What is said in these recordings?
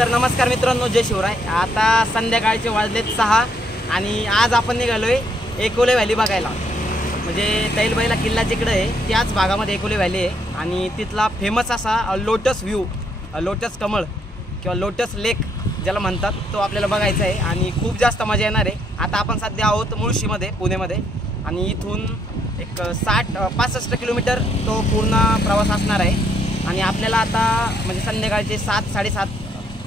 तर नमस्कार मित्रांनो, जय शिवराय। आता संध्याकाळचे वाजलेत 6 आणि आज आपण निघालोय एकोले व्हॅली बघायला। म्हणजे तैलबाईला किल्ला जिकडे आहे त्याच भागामध्ये एकोले व्हॅली आहे आणि तिथला फेमस असा लोटस व्ह्यू, लोटस कमळ किंवा लोटस लेक ज्याला म्हणतात तो आपल्याला बघायचा आहे आणि खूप जास्त मजा येणार आहे। आता आपण सध्या आहोत मुळशीमध्ये, पुणेमध्ये आणि इथून एक 65 किलोमीटर तो पूर्ण प्रवास असणार आहे आणि आपल्याला आता म्हणजे संध्याकाळचे 7-7:30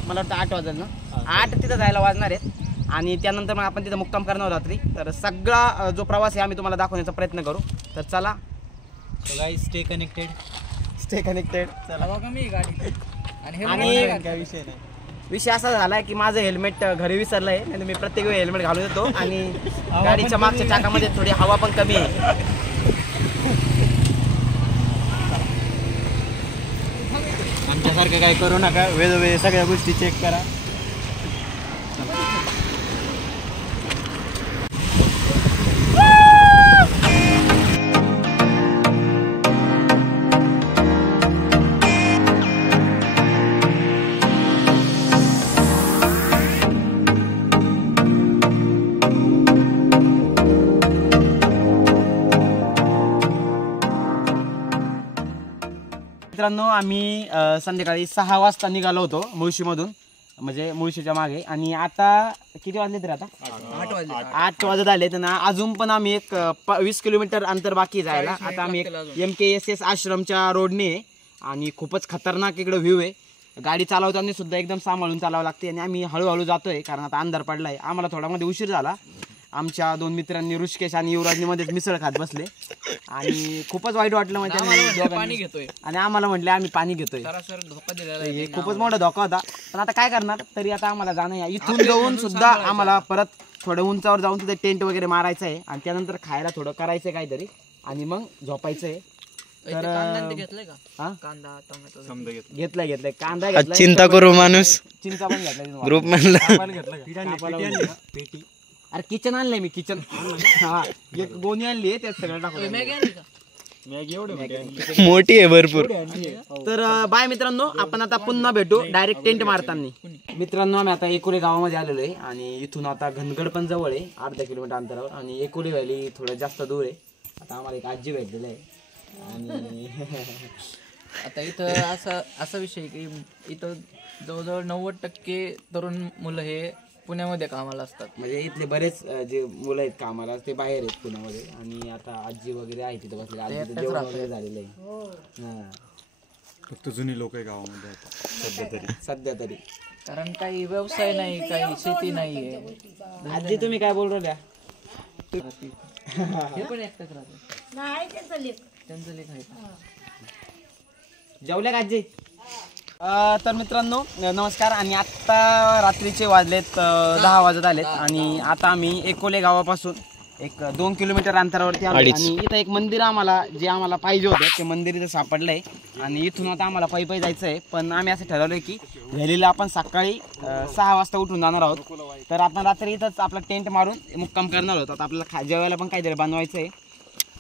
मला वाटतं 8 वाजेल ना, 8 तिथं जायला वाजणार आहेत आणि त्यानंतर मग आपण तिथं मुक्काम करणार रात्री। तर सगळा जो प्रवास आहे आम्ही तुम्हाला दाखवण्याचा प्रयत्न करू। तर चला गाइस, स्टे कनेक्टेड। चला बघा मी गाडी आणि काय विषय नाही। विषय असा झाला की माझं हेल्मेट घरी विसरलं आहे, नाही मी प्रत्येक वेळी हेल्मेट घालून येतो आणि गाडीच्या मागच्या चाकामध्ये थोडी हवा पण कमी आहे। आमच्यासारखं काय करू नका, वेळोवेळी सगळ्या गोष्टी चेक करा। मित्रांनो, आम्ही संध्याकाळी 6 वाजता निघालो होतो मुळशीमधून, म्हणजे मुळशीच्या मागे, आणि आता किती वाजले तर आता 8 वाजत आले तर ना, अजून पण आम्ही एक 20 किलोमीटर अंतर बाकी जायला। आता आम्ही MKSS आश्रमच्या रोडने आहे आणि खूपच खतरनाक इकडे व्ह्यू आहे। गाडी चालवताना सुद्धा एकदम सांभाळून चालावं लागते आणि आम्ही हळूहळू जातोय कारण आता अंधार पडला आहे। आम्हाला थोडा मध्ये उशीर झाला, आमच्या 2 मित्रांनी ऋषिकेश आणि युवराजनी मध्येच मिसळ खात बसले आणि खूपच वाईट वाटलं। म्हणजे पाणी घेतोय आणि आम्हाला म्हटले आम्ही पाणी घेतोय, हे खूपच मोठा धोका होता। पण आता काय करणार, तरी आता आम्हाला जाणं आहे। इथून जाऊन सुद्धा आम्हाला परत थोडं उंचावर जाऊन तिथे टेंट वगैरे मारायचं आहे आणि त्यानंतर खायला थोडं करायचं आहे काहीतरी आणि मग झोपायचं आहे। तर घेतलाय कांदा घेतलाय, चिंता करू माणूस, चिंचा पण घेतलाय, ग्रुप म्हणला अरे किचन आणलंय मी, किचन हा एक गोणी आणली आहे त्यात सगळं टाकून, मोठी आहे भरपूर। तर बाय मित्रांनो, आपण आता पुन्हा भेटू डायरेक्ट टेंट मारताना। मित्रांनो, आम्ही आता एकोले गावामध्ये आलेलो आहे आणि इथून आता घनगड पण जवळ आहे, अर्धा किलोमीटर अंतरावर, आणि एकोले व्हॅली थोडं जास्त दूर आहे। आता आम्हाला एक आजी भेटलेलं आहे आणि आता इथं असा विषय की इथं जवळजवळ 90% तरुण मुलं हे पुण्यामध्ये कामाला असतात। म्हणजे इथले बरेच जे मुलं आहेत कामाला ते बाहेर आहेत पुण्यामध्ये आणि आता आजी वगैरे आहे तिथे बसले, आजी जेवण वगैरे झालेलं आहे। हा, फक्त जुनी लोक आहे गावामध्ये सध्या तरी कारण काही व्यवसाय नाही, काही शेती नाहीये। आजी तुम्ही काय बोल राहिल्या? हे पण एकटाच राहते नाही, त्यांचं लेख आहे। जेवल्या का आजी? तर मित्रांनो नमस्कार, आणि आत्ता रात्रीचे वाजलेत 10 वाजत आलेत आणि आता आम्ही एकोले गावापासून एक 2 किलोमीटर अंतरावरती आलो आणि इथं एक मंदिर आम्हाला पाहिजे होतं, ते मंदिर इथं सापडलंय आणि इथून आता आम्हाला पायी जायचं आहे। पण आम्ही असं ठरवलंय की व्हॅलीला आपण सकाळी 6 वाजता उठून जाणार आहोत। तर आपण रात्री इथंच आपला टेंट मारून मुक्काम करणार आहोत। आता आपल्याला जेवायला पण काहीतरी बनवायचं आहे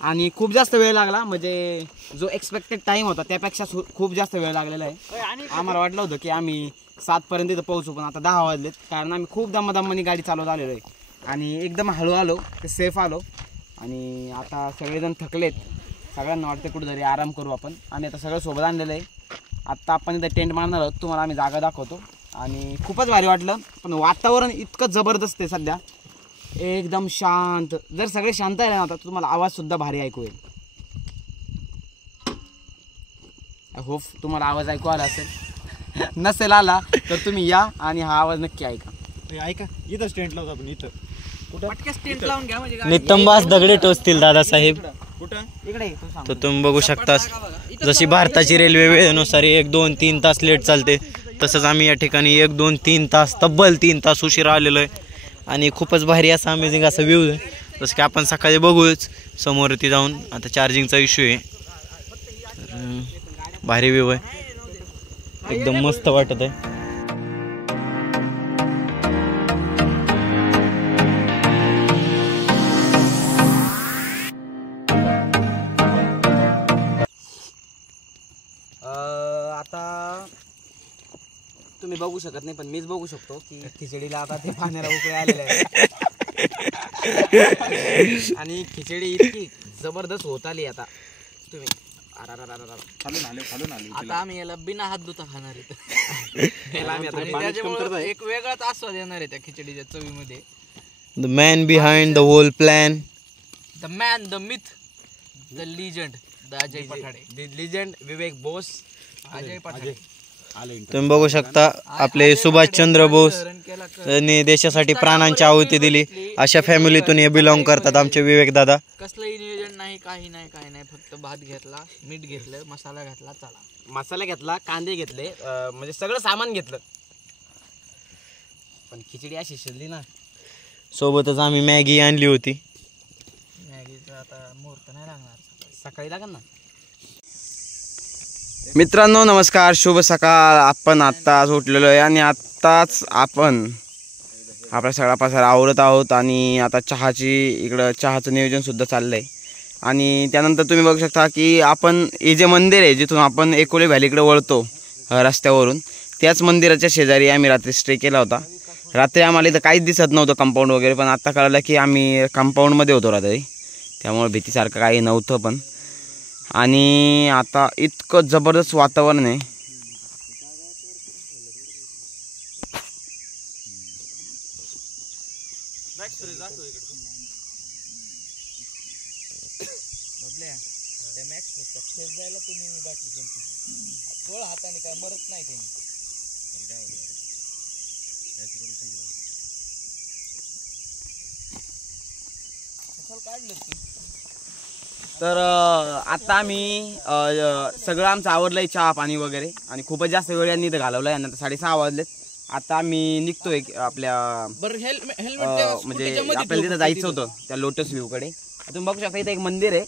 आणि खूप जास्त वेळ लागला, म्हणजे जो एक्सपेक्टेड टाइम होता त्यापेक्षा खूप जास्त वेळ लागलेला आहे। आम्हाला वाटलं होतं की आम्ही 7 पर्यंत इथं पोहोचू, पण आता 10 वाजलेत कारण आम्ही खूप दमादमाने गाडी चालवत आलेलो आहे आणि एकदम हळू आलो, ते सेफ आलो आणि आता सगळेजण थकलेत, सगळ्यांना वाटतं कुठेतरी आराम करू आपण। आम्ही आता सगळं सोबत आणलेलं आहे। आत्ता आपण इथं टेंट मारणार आहोत, तुम्हाला आम्ही जागा दाखवतो आणि खूपच भारी वाटलं। पण वातावरण इतकं जबरदस्त आहे सध्या, एकदम शांत। जर सगळे शांत आहे ना तर तुम्हाला आवाज सुद्धा भारी ऐकू येईल। आय होप तुम्हाला आवाज ऐकू आला असेल, नसेल आला तर तुम्ही या आणि हा आवाज नक्की ऐका। इथं स्टेंट लावतो आपण, इथं टेंट लावून घ्या म्हणजे नितंबास दगडे टोचतील दादासाहेब। इकडे तर तुम्ही बघू शकता, जशी भारताची रेल्वे वेळेनुसार 1-2-3 तास लेट चालते, तसंच आम्ही या ठिकाणी 1-2-3 तास, तब्बल 3 तास उशिरा आलेलो आहे आणि खूपच भारी असा अमेझिंग असा व्ह्यू आहे। जसं की आपण सकाळी बघूच समोर ती जाऊन, आता चार्जिंगचा इश्यू आहे, तर भारी व्ह्यू आहे, एकदम मस्त वाटत आहे। आता तुम्ही बघू शकत नाही पण मीच बघू शकतो की खिचडीला आता ते पाण्याला उकळे आलेले आहे आणि खिचडी इतकी जबरदस्त होत आली आता तुम्ही आता आम्ही याला बिना हात धुता खाणार आणि त्याच्यामुळे एक वेगळाच आस्वाद येणार आहे त्या खिचडीच्या चवीमध्ये. The man behind the whole plan, the man, the myth, the legend, the Ajay Pathade, the legend Vivek Bose. Ajay Pathade. तुम्ही बघू शकता आपले सुभाषचंद्र बोस यांनी देशासाठी प्राणांची आहुती दिली. अशा फॅमिलीतून हे बिलॉंग करतात आमचे विवेक दादा. कसलंही नियोजन नाही, काही नाही, फक्त भात घेतला, मीठ घेतलं, मसाला घातला, चला. मसाला घेतला, कांदे घेतले, म्हणजे सगळं सामान घेतलं पण खिचडी अशी शिजली ना. सोबतच आम्ही मॅगी आणली होती. मॅगीचा आता मुहूर्त नाही लागणार, सकाळी लागेल ना. मित्रांनो नमस्कार, शुभ सकाळ. आपण आत्ताच उठलेलो आहे आणि आत्ताच आपण आपला सगळा पसारा आवरत आहोत आणि आता चहाचं नियोजनसुद्धा चाललं आहे. आणि त्यानंतर तुम्ही बघू शकता की आपण हे जे मंदिर आहे जिथून आपण एकोले व्हॅलीकडे वळतो रस्त्यावरून, त्याच मंदिराच्या शेजारी आम्ही रात्री स्टे केला होता. रात्री आम्हाला इथं काहीच दिसत नव्हतं कंपाऊंड वगैरे, पण आत्ता कळलं की आम्ही कंपाऊंडमध्ये होतो रात्री, त्यामुळे भीतीसारखं काही नव्हतं. पण आणि आता इतकं जबरदस्त वातावरण आहे. हाताने काय मरत नाही त्यांनी. तर आता आम्ही सगळं आमचं आवरलंय, चहा पाणी वगैरे, आणि खूपच जास्त वेळ यांनी इथं घालवलाय. आणि आता 6:30 वाजलेत. आता आम्ही निघतोय आपल्या म्हणजे आपल्याला तिथं जायचं होतं त्या लोटस व्ह्यू कडे. तुम्ही बघू शकता इथं एक मंदिर आहे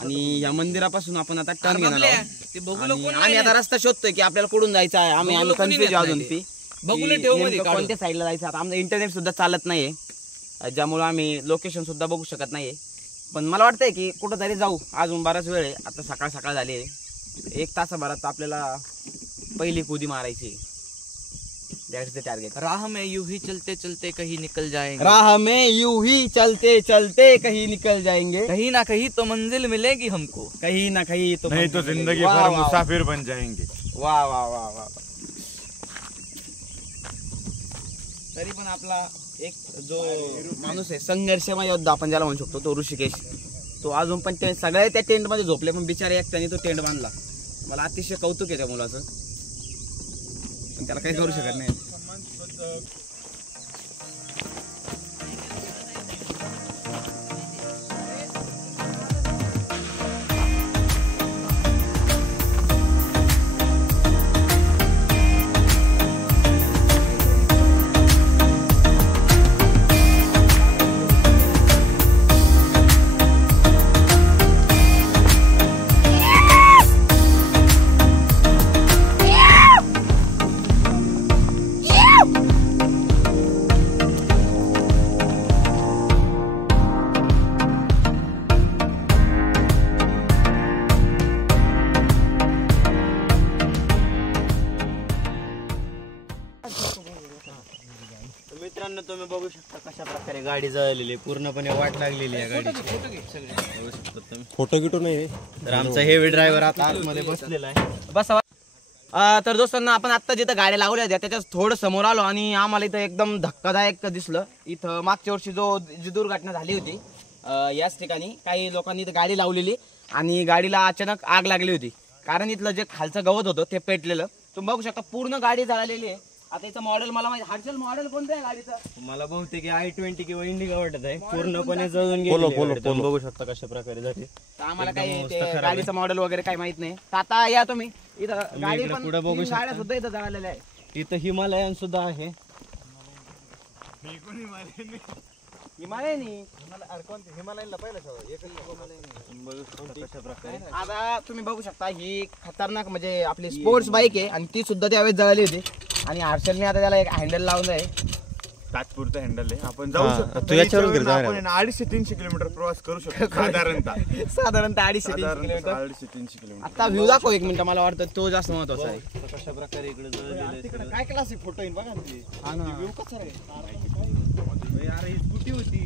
आणि या मंदिरापासून आपण आता टर्न घेणार आहोत. आम्ही आता रस्ता शोधतोय की आपल्याला कुठून जायचं आहे. आम्ही कन्फ्युज अजून कोणत्या साईडला जायचं. आता आमचं इंटरनेट सुद्धा चालत नाहीये, ज्यामुळे आम्ही लोकेशन सुद्धा बघू शकत नाहीये. पण मला वाटतंय की कुठं तरी जाऊ. अजून बराच वेळ आहे, आता सकाळ झाली आहे. 1 तासाभरात आपल्याला पहिली कुदी मारायची. That's the target. राह में यूं ही चलते चलते कहीं निकल जाएंगे. राह में यूं ही चलते चलते कहीं निकल जाएंगे. कहीं ना कहीं तो मंजिल मिलेगी हमको. कहीं ना कहीं तो नहीं तो जिंदगी भर मुसाफिर बन जाएंगे. वाह वाह वाह वाह. तरी पण आपला एक जो माणूस आहे, संघर्षमय योद्धा आपण ज्याला म्हणू शकतो, तो ऋषिकेश, तो अजून पण ते सगळे त्या टेंट मध्ये झोपले, पण बिचारे एकट्याने तो टेंट बांधला. मला अतिशय कौतुक आहे त्या मुलाचं, पण त्याला काही करू शकत नाही. मित्रांनो तुम्ही बघू शकता कशा प्रकारे गाडी जळलेली, पूर्णपणे वाट लागलेली आहे गाडीची. फोटो गिटो नाही. तर आमचा हेवी ड्रायव्हर आता आतमध्ये बसलेला आहे. बस. तर दोस्तांना आपण आत्ता जिथं गाड्या लावल्या होत्या त्याच्याच थोडं समोर आलो आणि आम्हाला इथं एकदम धक्कादायक दिसलं. इथं मागच्या वर्षी जी दुर्घटना झाली होती याच ठिकाणी काही लोकांनी इथं गाडी लावलेली आणि गाडीला अचानक आग लागली होती. कारण इथलं जे खालचं गवत होतं ते पेटलेलं. तुम्ही बघू शकता पूर्ण गाडी जळालेली आहे. आता याचं मॉडेल मला माहिती. हर्षल मॉडेल कोणतं आहे गाडीचं? मला बहुतेक i20 किंवा इंडिका वाटत आहे. पूर्णपणे जळून गेली. तुम्ही बघू शकता कशा प्रकारे झाली. आम्हाला काही गाडीचं मॉडेल वगैरे काही माहित नाही. तर आता या तुम्ही इथं गाडी पण पुढे बघू शकता. गाड्या सुद्धा इथं जळालेल्या आहे. इथं हिमालयन सुद्धा आहे. आता तुम्ही बघू शकता ही खतरनाक म्हणजे आपली स्पोर्ट्स बाईक आहे आणि ती सुद्धा त्यावेळेस जळाली होती. आणि हर्षलने आता त्याला एक हँडल लावलं आहे. तात्पुरतं हँडल आहे, आपण जाऊ हा, शकतो. तू याच्यावर इथं गेला आपण 250-300 किलोमीटर प्रवास करू शकतो साधारणतः. साधारणतः 250-300 किलोमीटर. 250-300 किलोमीटर. आता व्ह्यू दाखव एक मिनिट, मला वाटतं तो जास्त महत्वाचा आहे. कशा प्रकारे इकडे तिकडे काय क्लासिक फोटो येईल बघा ना ते. हा ना. व्ह्यू कसा आहे यार, ही स्कूटी होती.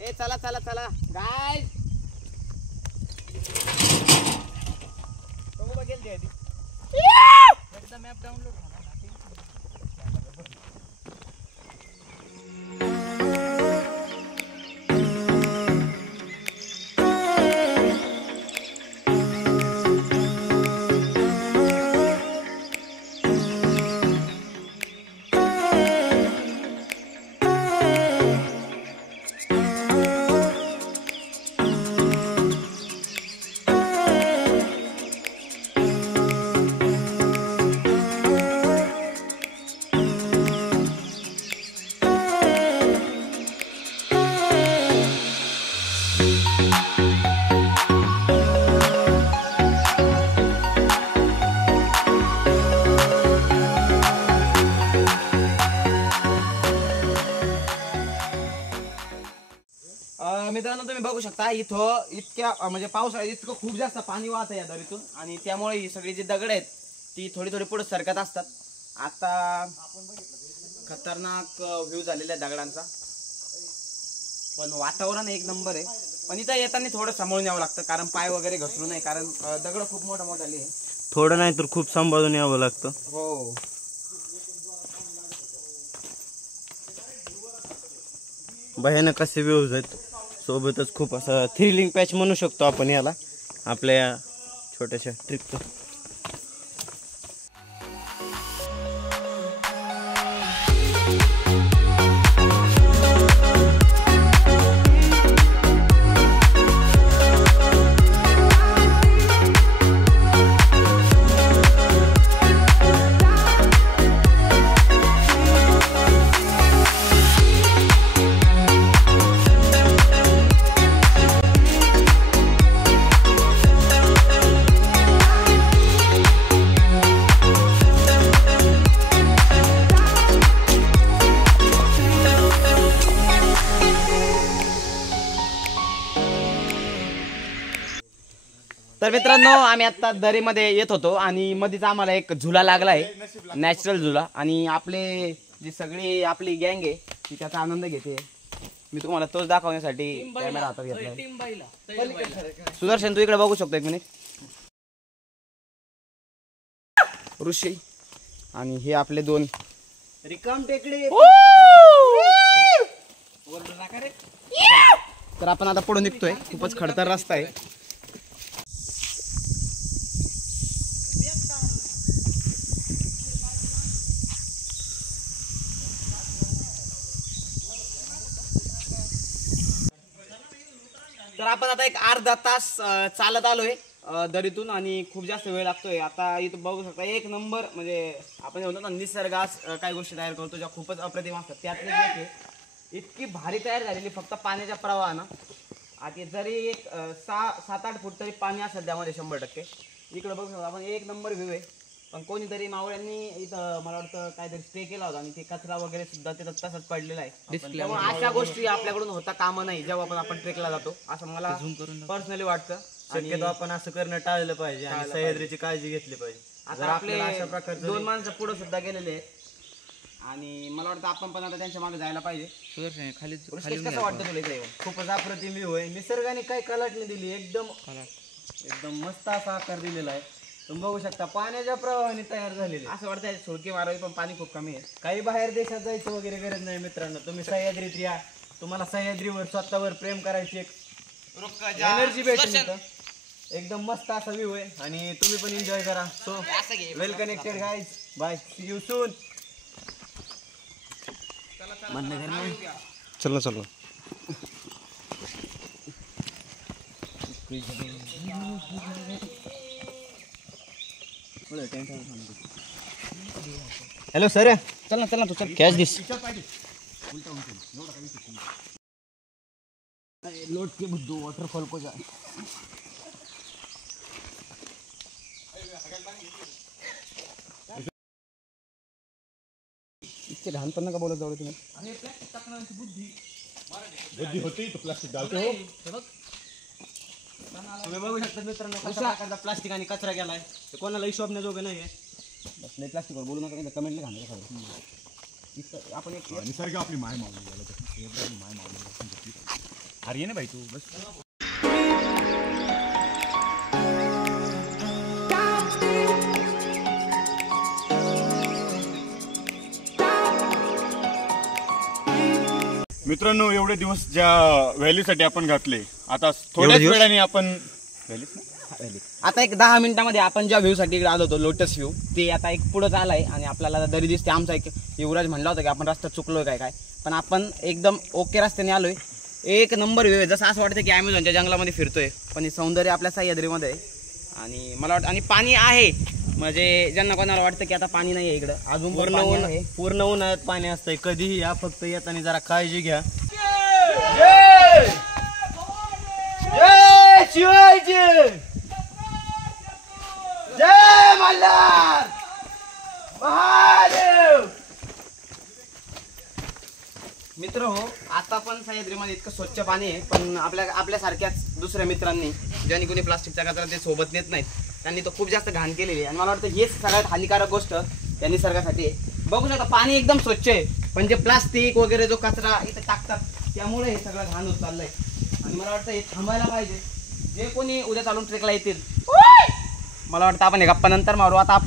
ए चला चला चला गाय एकदा मॅप डाउनलोड मित्रांनो तुम्ही बघू शकता इथं इतक्या म्हणजे पावसाळ्यात इतकं खूप जास्त पाणी वाहत आहे या दरीतून आणि त्यामुळे ही सगळी जी दगड आहेत ती थोडी थोडी पुढे सरकत असतात. आता खतरनाक व्ह्यू झालेला आहे दगडांचा, पण वातावरण एक नंबर आहे. पण इथं येताना थोडं सांभाळून यावं लागतं कारण पाय वगैरे घसरू नये, कारण दगड खूप मोठा मोठा आहे. थोडं नाही तर खूप सांभाळून यावं लागतं. हो भयानक असे व्ह्यूज आहेत, सोबतच खूप असं थ्रिलिंग पॅच म्हणू शकतो आपण याला आपल्या छोट्याशा ट्रिपचं. तर मित्रांनो आम्ही आता दरीमध्ये येत होतो आणि मध्येच आम्हाला एक झुला लागलाय, नॅचरल झुला, आणि आपले जी सगळी आपली गँग आहे ती त्याचा आनंद घेते. मी तुम्हाला तोच दाखवण्यासाठी कॅमेरा हातात घेतलाय. टीम बाईला सुदर्शन तू इकडे बघू शकतो, एक मिनिट. ऋषी आणि हे आपले दोन रिकाम टेकडे. तर आपण आता पुढे निघतोय, खूपच खडतर रस्ता आहे. तर आपण आता एक अर्धा तास चालत आलोय दरीतून आणि खूप जास्त वेळ लागतोय. आता इथं बघू शकता एक नंबर, म्हणजे आपण म्हणतो ना निसर्गास काही गोष्टी तयार करतो ज्या खूपच अप्रतिम असतात, त्यातले एक आहे इतकी भारी तयार झालेली फक्त पाण्याच्या प्रवाहानं. आता जरी एक 7-8 फूट तरी पाणी असेल त्यामध्ये 100%. इकडे बघू शकता आपण एक नंबर व्ह्यू आहे. पण कोणीतरी मावळ्यांनी इथं मला वाटतं काहीतरी स्टे केला होता आणि ते कचरा वगैरे सुद्धा तिथं तसंच पडलेला आहे. त्यामुळे अशा गोष्टी आपल्याकडून होता कामा नाही जेव्हा पण आपण ट्रेकला जातो, असं मला पर्सनली वाटतं. शक्यतो आपण असं करणं टाळलं पाहिजे आणि सह्याद्रीची काळजी घेतली पाहिजे. आता आपले अशा प्रकारचे 2 माणसं पुढे सुद्धा गेलेले आहेत आणि मला वाटतं आपण पण आता त्यांच्या मागे जायला पाहिजे. सुदर्शन खाली ऋषिकेश, कसं वाटतं तुला इथे येऊन? खूपच अप्रतिम व्ह्यू आहे. निसर्गाने काय कलाटणी दिली, एकदम मस्त असा आकार दिलेला आहे. तुम्ही बघू शकता पाण्याच्या प्रवाहाने तयार झालेले. असं वाटतंय सुरकी मारावी पण पाणी खूप कमी आहे. काही बाहेर देशात जायचं वगैरे गरज नाही मित्रांनो, तुम्ही सह्याद्रीत या. तुम्हाला सह्याद्रीवर स्वतःवर प्रेम करायची एक एनर्जी भेटेल इथं. एकदम मस्त असा व्ह्यू आहे आणि तुम्ही पण एन्जॉय करा. So well connected guys, bye, see you soon. चलो चलो. हॅलो सर, चल ना चल ना तू चल. कॅच दिस. लोट के बुद्धू वॉटरफॉल को जा. इतके लहानपण नका बोलत जाऊ तुम्ही. बुद्धी होती तो प्लास्टिक डालते हो. तुम्ही बघू शकता मित्रांनो कशा प्रकारचा प्लास्टिक आणि कचरा गेलाय. ते कोणाला हिशोब नाही जोगे नाही बसले प्लास्टिकवर बोलू नका, कमेंटला घालणार सगळं. आपण एक निसर्ग आपली माय मावली माय मावली. अरे ये ना भाई तू बस. मित्रांनो एवढे दिवस ज्या व्हॅलीसाठी आपण घातले, आता थोड्याच दिवस? वेळाने आपण आता एक 10 मिनिटांमध्ये आपण ज्या व्ह्यू साठी इकडे आलो होतो लोटस व्ह्यू, ते आता एक पुढंच आलाय आणि आपल्याला दरी दिसते. आमचा एक युवराज म्हणला होता की आपण रस्ता चुकलोय काय, पण आपण एकदम ओके रस्त्याने आलोय. एक नंबर व्ह्यू आहे, जसं असं वाटतं की ॲमेझॉनच्या जंगलामध्ये फिरतोय. पण हे सौंदर्य आपल्या सह्याद्रीमध्ये आहे आणि मला वाटतं आणि पाणी आहे. म्हणजे ज्यांना कोणाला वाटतं की आता पाणी नाही आहे इकडं, अजून पूर्ण उन्हाळ्यात पाणी असतंय. कधीही या, फक्त येताना जरा काळजी घ्या. जय मल्हार महादेव. मित्र हो, आता पण सह्याद्रीमध्ये इतकं स्वच्छ पाणी आहे, पण आपल्यासारख्याच दुसऱ्या मित्रांनी ज्यांनी कोणी प्लास्टिकचा कचरा ते सोबत नेत नाहीत, त्यांनी तो खूप जास्त घाण केलेली आहे. आणि मला वाटतं हेच सगळ्यात हानिकारक गोष्ट या निसर्गासाठी आहे. बघू शकता पाणी एकदम स्वच्छ आहे, पण जे प्लास्टिक वगैरे जो कचरा इथे टाकतात त्यामुळे हे सगळं घाण होत चाललंय. आणि मला वाटतं हे थांबायला पाहिजे. जे कोणी उद्या चालून ट्रेकला येतील, मला वाटतं आपण हे गप्पा नंतर मारू. आता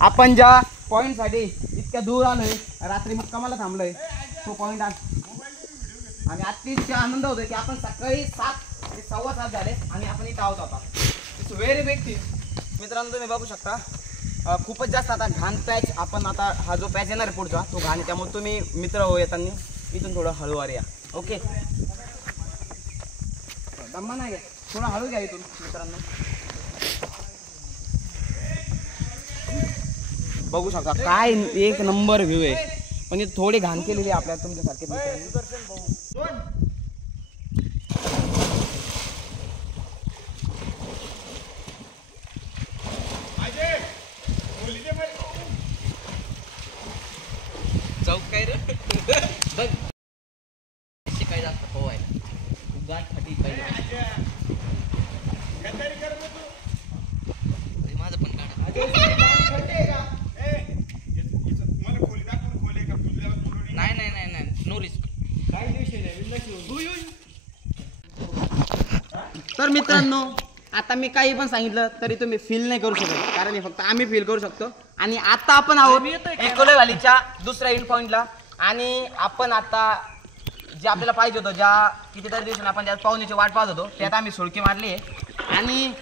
आपण ज्या पॉईंटसाठी इतक्या दूर आलोय, रात्री मुक्कामाला थांबलोय, तो पॉईंट आणि अतिशय आनंद होतोय की आपण सकाळी 7 ते 7:15 झाले आणि आपण इथं आहोत. आता इट्स व्हेरी बिग थिंग. मित्रांनो तुम्ही बघू शकता खूपच जास्त आता घाण पॅच, आपण आता हा जो पॅच येणार आहे पुढचा तो घाण आहे, त्यामुळे तुम्ही मित्र हो येताना इथून थोडं हळूवार या. ओके, दम्मा नाही घ्या, थोडं हळू घ्या इथून मित्रांनो. बघू शकता काय एक नंबर व्ह्यू आहे, पण इथे थोडी घाण केलेली आहे आपल्याला तुमच्यासारखे. जाऊ काय रे बघ शिकाय जास्त पोवाय गाठ फाटी माझं पण काढ. नाही नो रिस्क. तर मित्रांनो आता मी काही पण सांगितलं तरी तुम्ही फील नाही करू शकत, कारण हे फक्त आम्ही फील करू शकतो. आणि आता आपण आहोत एकोले व्हॅलीच्या दुसऱ्या एंड पॉईंटला. आणि आपण आता जे आपल्याला पाहिजे होतं, ज्या कितीतरी दिवसांनी आपण ज्या पाहुण्याची वाट पाहत होतो, त्यात आम्ही सुळकी मारली आहे. आणि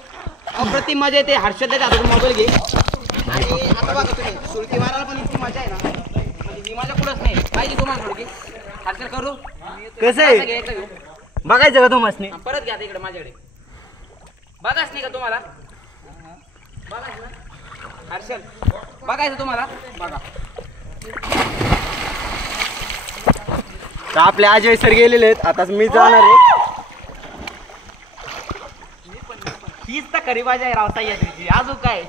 अप्रतिम मजा येते. हर्षदच्या हातून मोबाईल घे आणि आता बघा तुम्ही सुळकी मारायला पण इतकी मजा आहे ना, म्हणजे ही माझ्या पुढंच नाही पाहिजे तुम्हाला सुळकी. हर्षद करू कसं आहे बघायचं का तुम्हाला? परत घ्या इकडे माझ्याकडे. बघाच नाही का तुम्हाला? बघाच ना हर्षल, बघायचं तुम्हाला? बघा. तर आपले अजय सर गेलेले आहेत, आता मी जाणार आहे. हीच तर खरी मजा आहे रावता यात्रेची. अजून काय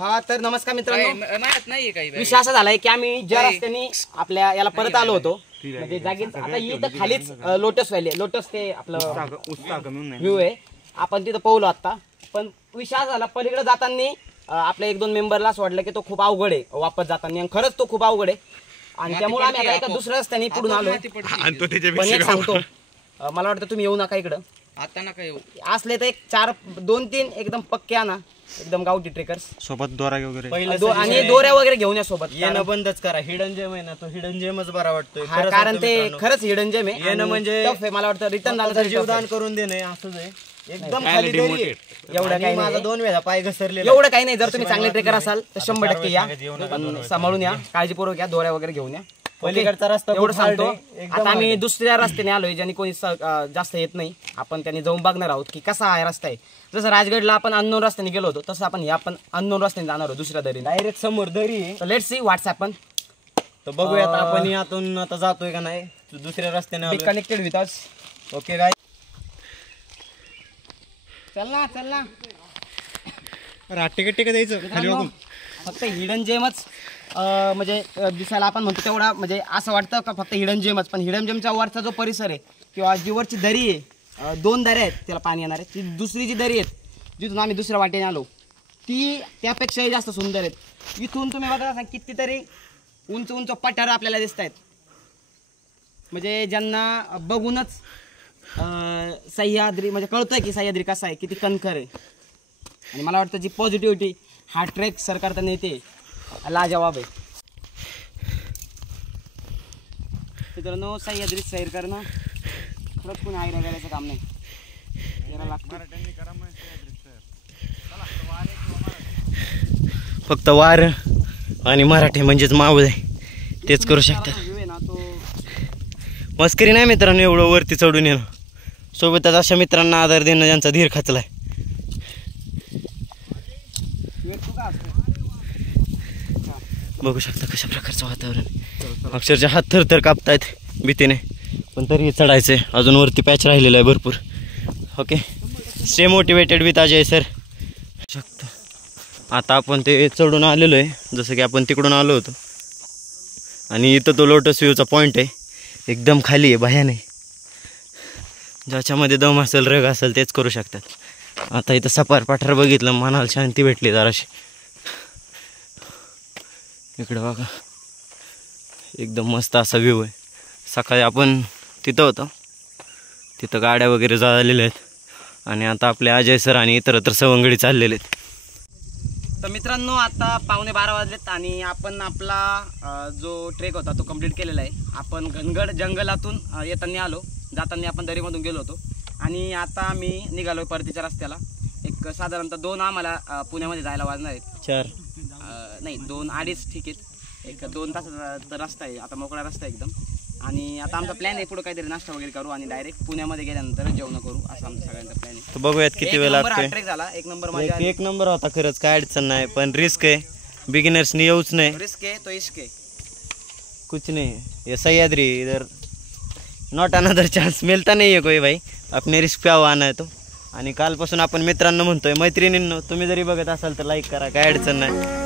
हा तर नमस्कार मित्रांनो, माहित नाहीये काही विषय असा झालाय की आम्ही ज्या रस्त्याने आपल्या याला परत आलो होतो म्हणजे जागेत आता इथं खालीच लोटस व्हॅली, लोटस ते आपलं व्ह्यू आहे, आपण तिथं पोहलो आता. पण विषय असा झाला पलीकडे जाताना आपल्या 1-2 मेंबरला असं वाटलं की तो खूप अवघड आहे वापस जाताना, आणि खरंच तो खूप अवघड आहे. आणि त्यामुळे आम्ही आता एका दुसऱ्या रस्त्याने पुढून आलो. पण एक सांगतो, मला वाटतं तुम्ही येऊ नका इकडं आता नका येऊ. असले तर एक 2-3 एकदम पक्के आणा, एकदम गावठी ट्रेकर्स सोबत दोरा वगैरे आणि दोऱ्या वगैरे घेऊन या सोबत. येणं बंदच करा. हिडन जेम आहे ना, तो हिडन जेमच बरा वाटतोय. हा, कारण ते खरंच हिडन जेम आहे. येणं म्हणजे tough आहे. मला वाटतं रिटर्न झालं तर जीवदान करून देणे असंच आहे. एकदम खाली दरी आहे. एवढं काही माझा नाही. 2 वेळा पाय घसरले. एवढं काही नाही. जर तुम्ही चांगले ट्रेकर असाल तर 100% या, पण सांभाळून या, काळजीपूर्वक या, दोऱ्या वगैरे घेऊन या. पलीकडचा रस्ता एवढं खूप hard सांगतो. आहे. एकदम आता आम्ही दुसऱ्या रस्त्याने आलोय, ज्याने कोणी जास्त येत नाही. आपण त्यांनी जाऊन बघणार आहोत की कसा हा रस्ता आहे. जसं राजगडला आपण अननोन रस्त्याने गेलो होतो, तसं आपण आपण अननोन रस्त्याने जाणार आहोत दुसऱ्या दरीने. डायरेक्ट समोर दरी आहे. तर लेट्स सी व्हॉट्सअप पण तर बघूयात आपण यातून आता जातोय का नाही. दुसऱ्या रस्त्याने बी आलोय. Connected with us. ओके गाय. चल ना राट्टे का द्यायचं खाली बघून. फक्त हिडन जेमच म्हणजे दिसायला आपण म्हणतो तेवढा, म्हणजे असं वाटतं का फक्त हिडन जेमच, पण हिडन जेमच्या वरचा जो परिसर आहे किंवा जी वरची दरी आहे, 2 दऱ्या आहेत त्याला पाणी येणार आहे. ती दुसरी जी दरी आहेत जिथून आम्ही दुसऱ्या वाटेने आलो, ती त्यापेक्षाही जास्त सुंदर आहेत. इथून तुम्ही बघा कितीतरी उंच उंच पठार आपल्याला दिसत आहेत, म्हणजे ज्यांना बघूनच सह्याद्री म्हणजे कळतंय की सह्याद्री कसा आहे, किती कणखर आहे. आणि मला वाटतं जी पॉझिटिव्हिटी हा ट्रेक सरकारने येते लाजवाब आहे. मित्रांनो, सह्याद्रीत सैर करणं खरंच कोणी आयरा करायचं काम नाही. फक्त वार आणि मराठी म्हणजेच मावळ आहे, तेच करू शकतात. मस्करी नाही मित्रांनो एवढं वरती चढून येणं. सोबतच अशा मित्रांना आधार देणं ज्यांचा धीर खचलाय. बघू शकता कशा प्रकारचं वातावरण. अक्षरशः हात थरथर कापतायत भीतीने, पण तरी चढायचंय. अजून वरती पॅच राहिलेला आहे भरपूर. Okay, stay motivated with Ajay sir. शकतो आता आपण ते चढून आलेलो आहे, जसं की आपण तिकडून आलो होतो. आणि इथं तो लोटस व्ह्यूचा पॉईंट आहे, एकदम खाली आहे, भयान आहे. ज्याच्यामध्ये दम असेल, रग असेल तेच करू शकतात. आता इथं सपार पाठार बघितलं, मनाला शांती भेटली जराशी. इकडं बघा, एकदम मस्त असा व्ह्यू आहे. सकाळी आपण तिथं होतो, तिथं गाड्या वगैरे झालेल्या आहेत. आणि आता आपले अजय सर आणि इतरत्र सवंगडी चाललेले आहेत. तर मित्रांनो, आता 11:15 वाजलेत आणि आपण आपला जो ट्रेक होता तो कंप्लीट केलेला आहे. आपण घनगड जंगलातून येताना आलो, जाताना आपण दरीमधून गेलो होतो. आणि आता आम्ही निघालो परतीच्या रस्त्याला. एक साधारणतः 2 आम्हाला पुण्यामध्ये जायला वाजणार आहेत. 4 नाही 2-2.5 ठीक आहेत. एक 2 तासाचा रस्ता आहे, आता मोकळा रस्ता आहे एकदम. आणि आता आमचा प्लॅन आहे पुढे काहीतरी नाश्ता वगैरे करू आणि डायरेक्ट पुण्यामध्ये गेल्यानंतर जेवण करू, असं आमचा सगळ्यांचा प्लॅन आहे. तर बघूयात किती वेळ लागतोय. ट्रेक झाला, एक नंबर मजा आली. एक नंबर होता खरंच, काय अडचण नाही. पण रिस्क आहे, बिगिनर्सनी येऊच नाही. रिस्क आहे तो इश्क आहे. कुछ नहीं, ये सह्याद्री इधर नॉट अनदर चान्स मिळता नाही आहे कोई भाई. आपने रिस्क पे आना आहे तो. आणि कालपासून आपण मित्रांनो म्हणतोय, मैत्रिणींनो तुम्ही जरी बघत असाल तर लाईक करा, काय अडचण नाही.